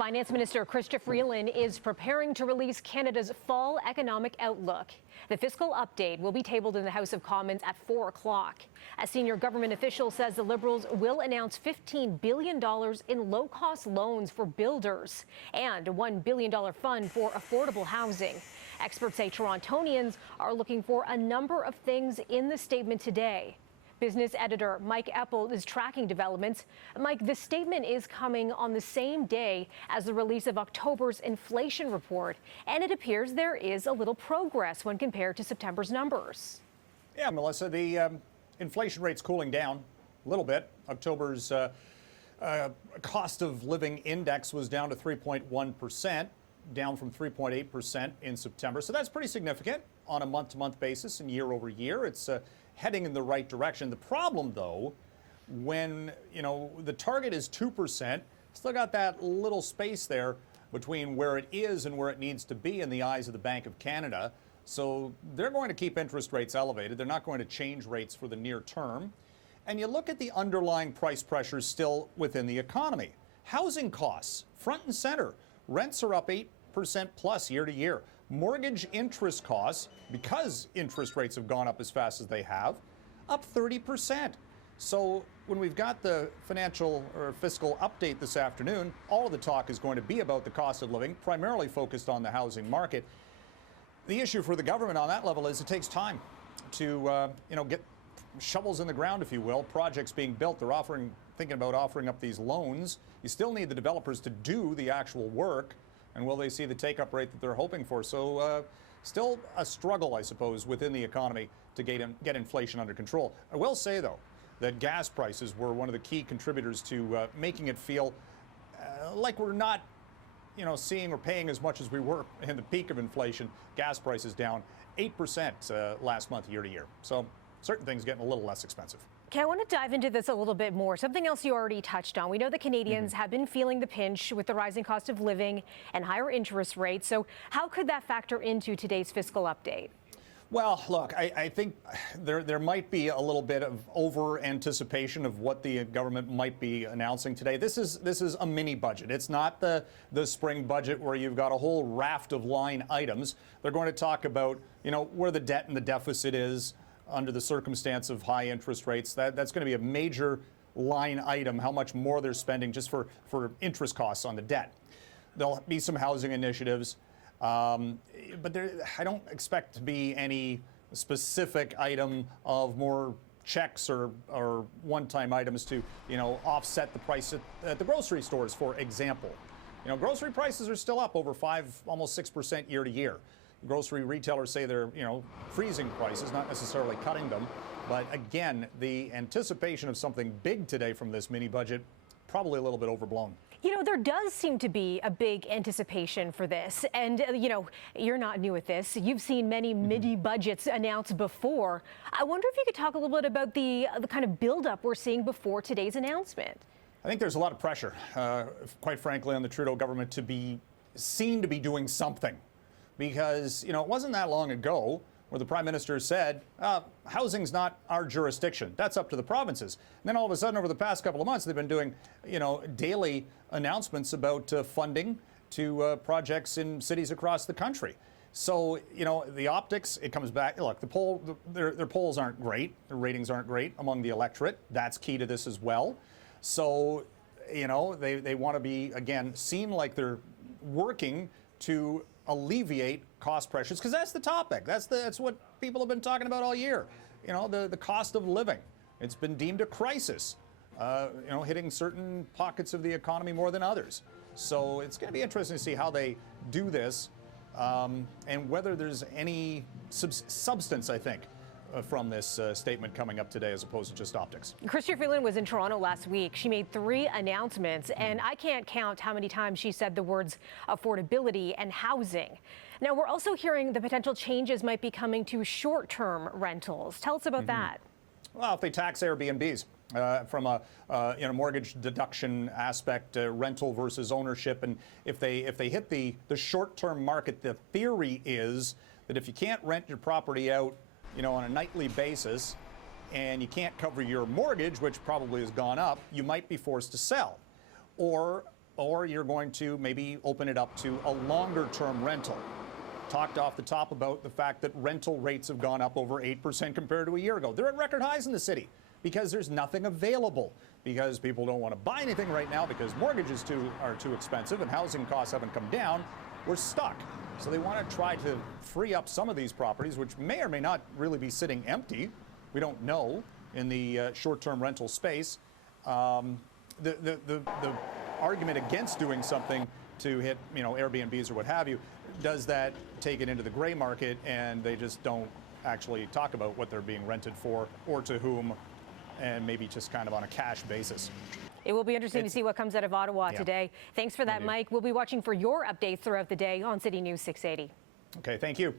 Finance Minister Chrystia Freeland is preparing to release Canada's fall economic outlook. The fiscal update will be tabled in the House of Commons at 4 o'clock. A senior government official says the Liberals will announce $15 billion in low-cost loans for builders and a $1 billion fund for affordable housing. Experts say Torontonians are looking for a number of things in the statement today. Business editor Mike Eppel is tracking developments. Mike, the statement is coming on the same day as the release of October's inflation report, and it appears there is a little progress when compared to September's numbers. Yeah, Melissa, the inflation rate's cooling down a little bit. October's cost of living index was down to 3.1%, down from 3.8% in September. So that's pretty significant on a month-to-month basis and year over year. It's heading in the right direction. The problem, though, when, the target is 2%, still got that little space there between where it is and where it needs to be in the eyes of the Bank of Canada. So they're going to keep interest rates elevated. They're not going to change rates for the near term. And you look at the underlying price pressures still within the economy. Housing costs, front and center. Rents are up 8% plus year to year. Mortgage interest costs, because interest rates have gone up as fast as they have, up 30%. So when we've got the financial or fiscal update this afternoon, all of the talk is going to be about the cost of living, primarily focused on the housing market. The issue for the government on that level is it takes time to, get shovels in the ground, if you will, projects being built. They're thinking about offering up these loans. You still need the developers to do the actual work. And will they see the take-up rate that they're hoping for? So still a struggle, I suppose, within the economy to get inflation under control. I will say, though, that gas prices were one of the key contributors to making it feel like we're not, seeing or paying as much as we were in the peak of inflation. Gas prices down 8% last month, year to year. So certain things getting a little less expensive. Okay, I want to dive into this a little bit more. Something else you already touched on. We know that Canadians have been feeling the pinch with the rising cost of living and higher interest rates. So how could that factor into today's fiscal update? Well, look, I think there might be a little bit of over anticipation of what the government might be announcing today. This is a mini budget. It's not the spring budget where you've got a whole raft of line items. They're going to talk about, where the debt and the deficit is under the circumstance of high interest rates. That's going to be a major line item, how much more they're spending just for interest costs on the debt. There'll be some housing initiatives, but I don't expect to be any specific item of more checks or one-time items to, offset the price at the grocery stores, for example. Grocery prices are still up over 5, almost 6% year to year. Grocery retailers say they're, freezing prices, not necessarily cutting them. But again, the anticipation of something big today from this mini budget, probably a little bit overblown. There does seem to be a big anticipation for this. And, you're not new at this. You've seen many mini budgets announced before. I wonder if you could talk a little bit about the kind of buildup we're seeing before today's announcement. I think there's a lot of pressure, quite frankly, on the Trudeau government to be seen to be doing something. Because, it wasn't that long ago where the Prime Minister said, housing's not our jurisdiction. That's up to the provinces. And then all of a sudden, over the past couple of months, they've been doing, daily announcements about funding to projects in cities across the country. So, the optics, it comes back. Look, their polls aren't great. Their ratings aren't great among the electorate. That's key to this as well. So, they want to be, again, seen like they're working to alleviate cost pressures, because that's the topic. That's what people have been talking about all year. The cost of living. It's been deemed a crisis, hitting certain pockets of the economy more than others. So it's going to be interesting to see how they do this and whether there's any substance, I think, from this statement coming up today as opposed to just optics. Chrystia Freeland was in Toronto last week. She made 3 announcements, and I can't count how many times she said the words affordability and housing. Now, we're also hearing the potential changes might be coming to short-term rentals. Tell us about that. Well, if they tax Airbnbs from a mortgage deduction aspect, rental versus ownership, and if they hit the short-term market, the theory is that if you can't rent your property out on a nightly basis, and you can't cover your mortgage, which probably has gone up, you might be forced to sell. Or or you're going to maybe open it up to a longer-term rental. Talked off the top about the fact that rental rates have gone up over 8% compared to a year ago. They're at record highs in the city because there's nothing available, because people don't want to buy anything right now because mortgages are too expensive and housing costs haven't come down. We're stuck. So they want to try to free up some of these properties, which may or may not really be sitting empty. We don't know in the short-term rental space. The argument against doing something to hit, Airbnbs or what have you, does that take it into the gray market, and they just don't actually talk about what they're being rented for or to whom, and maybe just kind of on a cash basis. It will be interesting to see what comes out of Ottawa today. Thanks for that, Mike. We'll be watching for your updates throughout the day on City News 680. Okay, thank you.